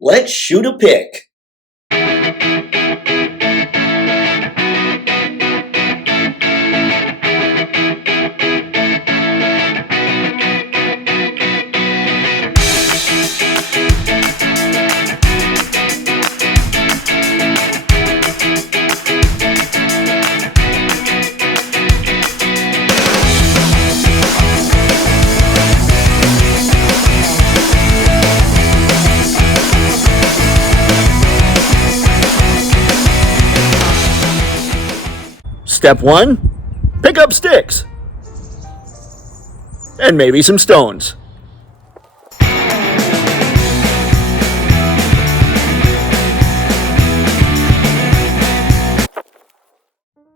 Let's shoot a pic. Step 1, pick up sticks. And maybe some stones.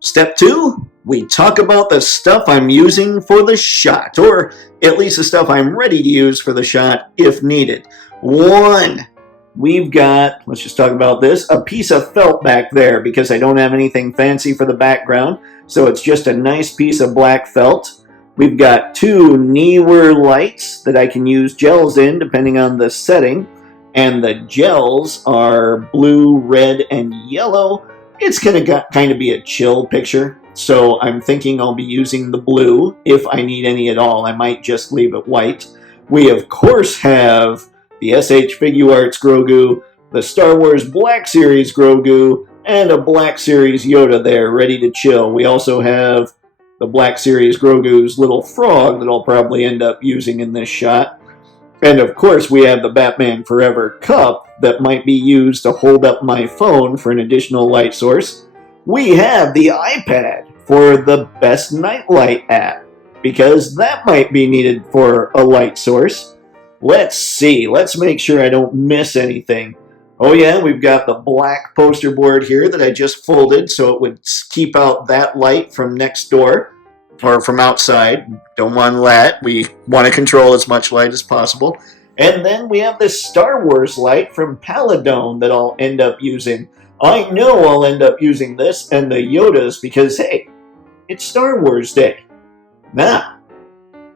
Step 2, we talk about the stuff I'm using for the shot, or at least the stuff I'm ready to use for the shot if needed. 1, we've got, let's just talk about this, a piece of felt back there because I don't have anything fancy for the background, so it's just a nice piece of black felt. We've got 2 Neewer lights that I can use gels in depending on the setting, and the gels are blue, red, and yellow. It's going to kind of be a chill picture, so I'm thinking I'll be using the blue if I need any at all. I might just leave it white. We, of course, have the SH Figuarts Grogu, the Star Wars Black Series Grogu, and a Black Series Yoda there, ready to chill. We also have the Black Series Grogu's little frog that I'll probably end up using in this shot. And of course, we have the Batman Forever cup that might be used to hold up my phone for an additional light source. We have the iPad for the best nightlight app, because that might be needed for a light source. Let's see. Let's make sure I don't miss anything. Oh yeah, we've got the black poster board here that I just folded so it would keep out that light from next door. Or from outside. Don't want that. We want to control as much light as possible. And then we have this Star Wars light from Paladone that I'll end up using. I know I'll end up using this and the Yodas because, hey, it's Star Wars Day. Now,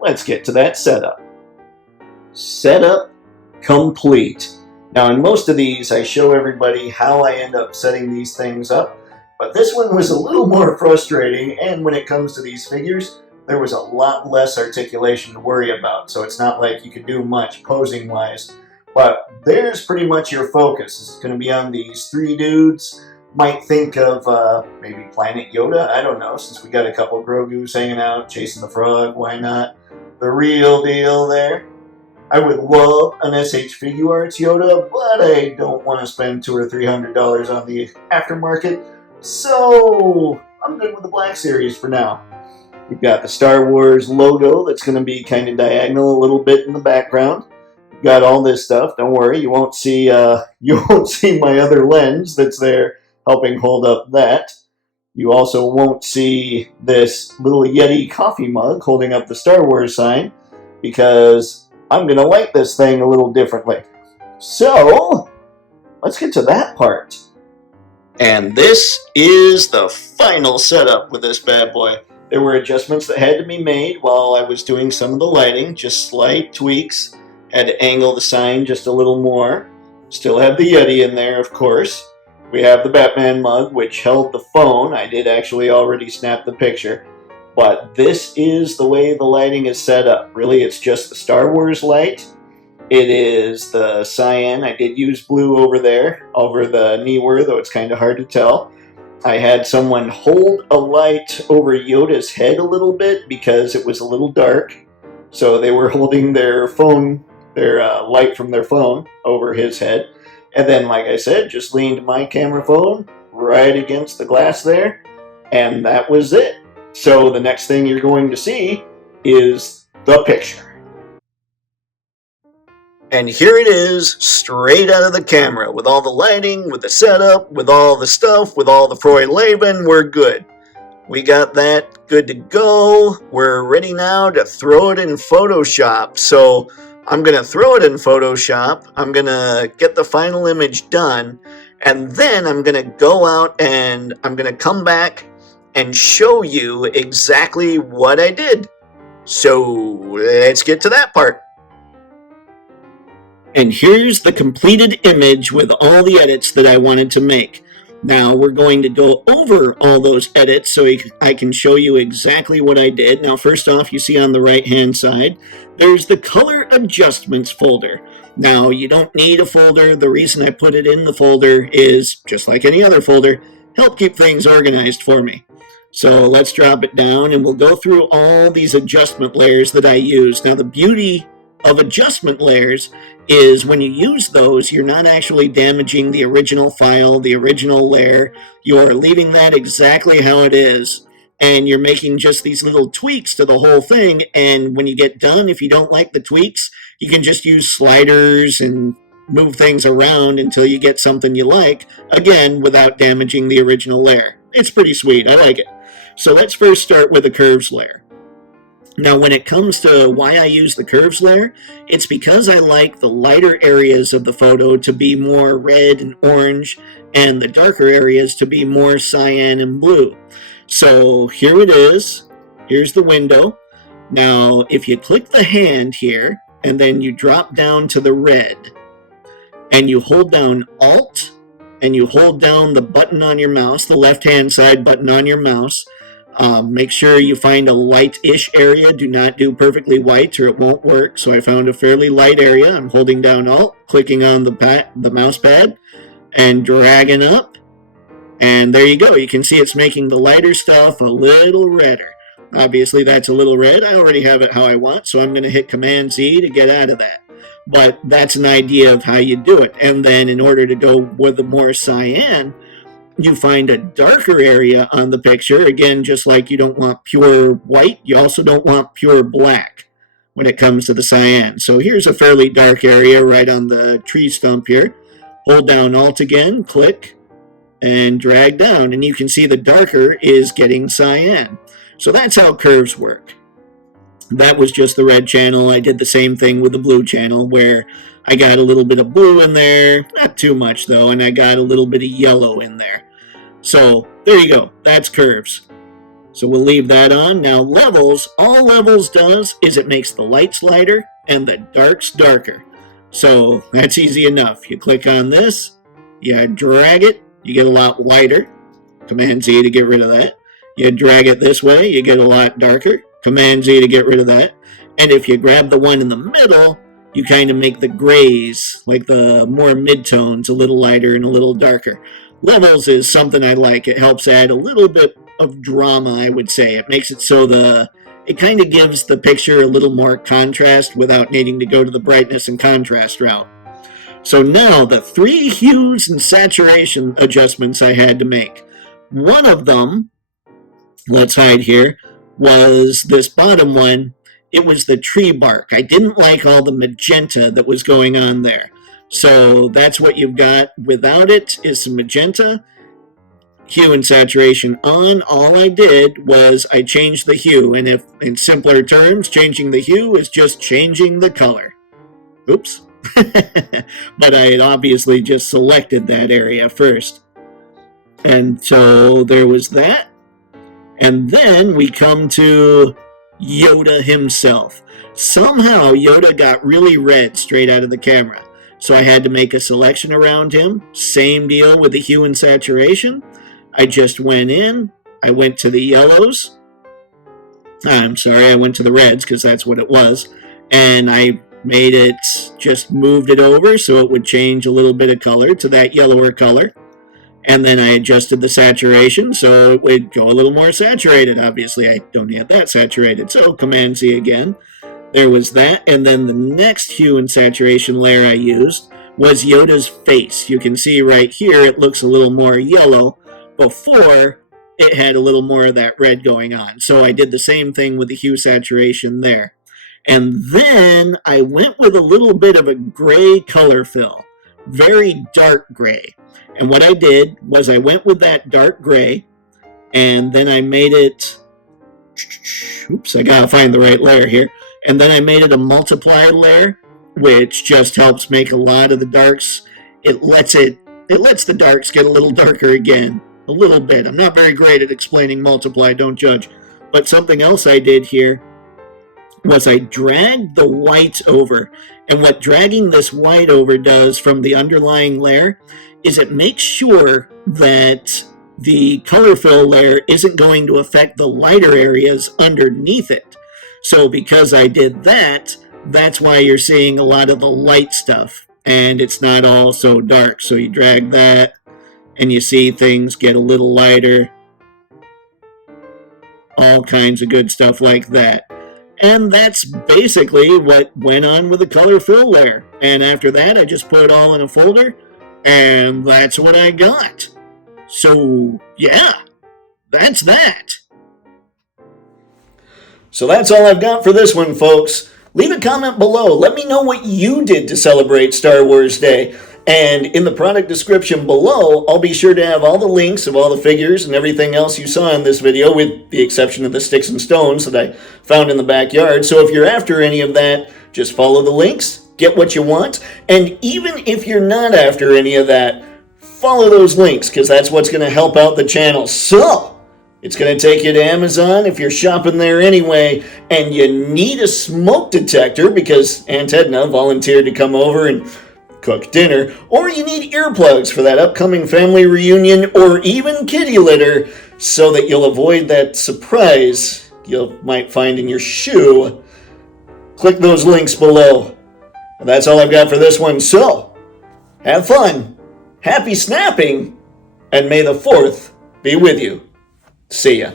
let's get to that setup. Setup complete. Now, in most of these, I show everybody how I end up setting these things up. But this one was a little more frustrating, and when it comes to these figures, there was a lot less articulation to worry about, so it's not like you could do much posing-wise. But there's pretty much your focus. It's going to be on these 3 dudes. Might think of maybe Planet Yoda, I don't know, since we got a couple Grogus hanging out, chasing the frog, why not? The real deal there. I would love an SH Figuarts Yoda, but I don't want to spend $200 or $300 on the aftermarket. So, I'm good with the Black Series for now. We've got the Star Wars logo that's going to be kind of diagonal a little bit in the background. We've got all this stuff. Don't worry, you won't see my other lens that's there helping hold up that. You also won't see this little Yeti coffee mug holding up the Star Wars sign because I'm going to light this thing a little differently. So, let's get to that part. And this is the final setup with this bad boy. There were adjustments that had to be made while I was doing some of the lighting, just slight tweaks. Had to angle the sign just a little more. Still have the Yeti in there, of course. We have the Batman mug, which held the phone. I did actually already snap the picture. But this is the way the lighting is set up. Really, it's just the Star Wars light. It is the cyan. I did use blue over there, over the Neewer, though it's kind of hard to tell. I had someone hold a light over Yoda's head a little bit because it was a little dark. So they were holding their phone, their light from their phone over his head. And then, like I said, just leaned my camera phone right against the glass there. And that was it. So the next thing you're going to see is the picture. And here it is, straight out of the camera, with all the lighting, with the setup, with all the stuff, with all the Freud Laban, we're good. We got that good to go. We're ready now to throw it in Photoshop. So I'm going to throw it in Photoshop. I'm going to get the final image done. And then I'm going to go out and I'm going to come back and show you exactly what I did. So let's get to that part. And here's the completed image with all the edits that I wanted to make. Now we're going to go over all those edits so I can show you exactly what I did. Now first off, you see on the right hand side, there's the color adjustments folder. Now you don't need a folder. The reason I put it in the folder is, just like any other folder, help keep things organized for me. So let's drop it down and we'll go through all these adjustment layers that I use. Now the beauty of adjustment layers is when you use those, you're not actually damaging the original file, the original layer. You're leaving that exactly how it is. And you're making just these little tweaks to the whole thing. And when you get done, if you don't like the tweaks, you can just use sliders and move things around until you get something you like, again, without damaging the original layer. It's pretty sweet. I like it. So let's first start with the curves layer. Now, when it comes to why I use the curves layer, it's because I like the lighter areas of the photo to be more red and orange, and the darker areas to be more cyan and blue. So here it is. Here's the window. Now, if you click the hand here, and then you drop down to the red, and you hold down Alt, and you hold down the button on your mouse, the left-hand side button on your mouse, make sure you find a light-ish area. Do not do perfectly white or it won't work. So I found a fairly light area. I'm holding down Alt, clicking on the mouse pad, and dragging up. And there you go. You can see it's making the lighter stuff a little redder. Obviously, that's a little red. I already have it how I want, so I'm going to hit Command-Z to get out of that. But that's an idea of how you do it. And then in order to go with the more cyan, you find a darker area on the picture. Again, just like you don't want pure white, you also don't want pure black when it comes to the cyan. So here's a fairly dark area right on the tree stump here. Hold down Alt again, click, and drag down. And you can see the darker is getting cyan. So that's how curves work. That was just the red channel. I did the same thing with the blue channel where I got a little bit of blue in there, not too much though, and I got a little bit of yellow in there. So there you go, that's curves. So we'll leave that on. Now levels, all levels does is it makes the lights lighter and the darks darker. So that's easy enough. You click on this, you drag it, you get a lot lighter. Command-Z to get rid of that. You drag it this way, you get a lot darker. Command-Z to get rid of that. And if you grab the one in the middle, you kind of make the grays, like the more mid-tones, a little lighter and a little darker. Levels is something I like. It helps add a little bit of drama, I would say. It makes it so it kind of gives the picture a little more contrast without needing to go to the brightness and contrast route. So now the 3 hues and saturation adjustments I had to make. One of them, let's hide here, was this bottom one. It was the tree bark. I didn't like all the magenta that was going on there. So that's what you've got. Without it is some magenta. Hue and saturation on. All I did was I changed the hue. And if in simpler terms, changing the hue is just changing the color. Oops. But I had obviously just selected that area first. And so there was that. And then we come to Yoda himself. Somehow Yoda got really red straight out of the camera. So I had to make a selection around him. Same deal with the hue and saturation. I just went in. I went to the yellows. I'm sorry, I went to the reds because that's what it was. And I made it, just moved it over so it would change a little bit of color to that yellower color. And then I adjusted the saturation so it would go a little more saturated. Obviously, I don't have that saturated. So Command-Z again. There was that. And then the next hue and saturation layer I used was Yoda's face. You can see right here it looks a little more yellow. Before, it had a little more of that red going on. So I did the same thing with the hue saturation there. And then I went with a little bit of a gray color fill. Very dark gray. And what I did was I went with that dark gray, and then I made it, oops, I gotta find the right layer here, and then I made it a multiplied layer, which just helps make a lot of the darks, it lets the darks get a little darker again, a little bit. I'm not very great at explaining multiply, don't judge. But something else I did here was I dragged the white over. And what dragging this white over does from the underlying layer is it makes sure that the color fill layer isn't going to affect the lighter areas underneath it. So because I did that, that's why you're seeing a lot of the light stuff and it's not all so dark. So you drag that and you see things get a little lighter, all kinds of good stuff like that. And that's basically what went on with the color fill layer. And after that, I just put it all in a folder, and that's what I got. So, yeah, that's that. So that's all I've got for this one, folks. Leave a comment below. Let me know what you did to celebrate Star Wars Day. And in the product description below, I'll be sure to have all the links of all the figures and everything else you saw in this video, with the exception of the sticks and stones that I found in the backyard. So if you're after any of that, just follow the links, get what you want. And even if you're not after any of that, follow those links, because that's what's going to help out the channel. So it's going to take you to Amazon if you're shopping there anyway, and you need a smoke detector because Aunt Edna volunteered to come over and cook dinner, or you need earplugs for that upcoming family reunion, or even kitty litter so that you'll avoid that surprise you might find in your shoe, click those links below. And that's all I've got for this one. So have fun, happy snapping, and may the 4th be with you. See ya.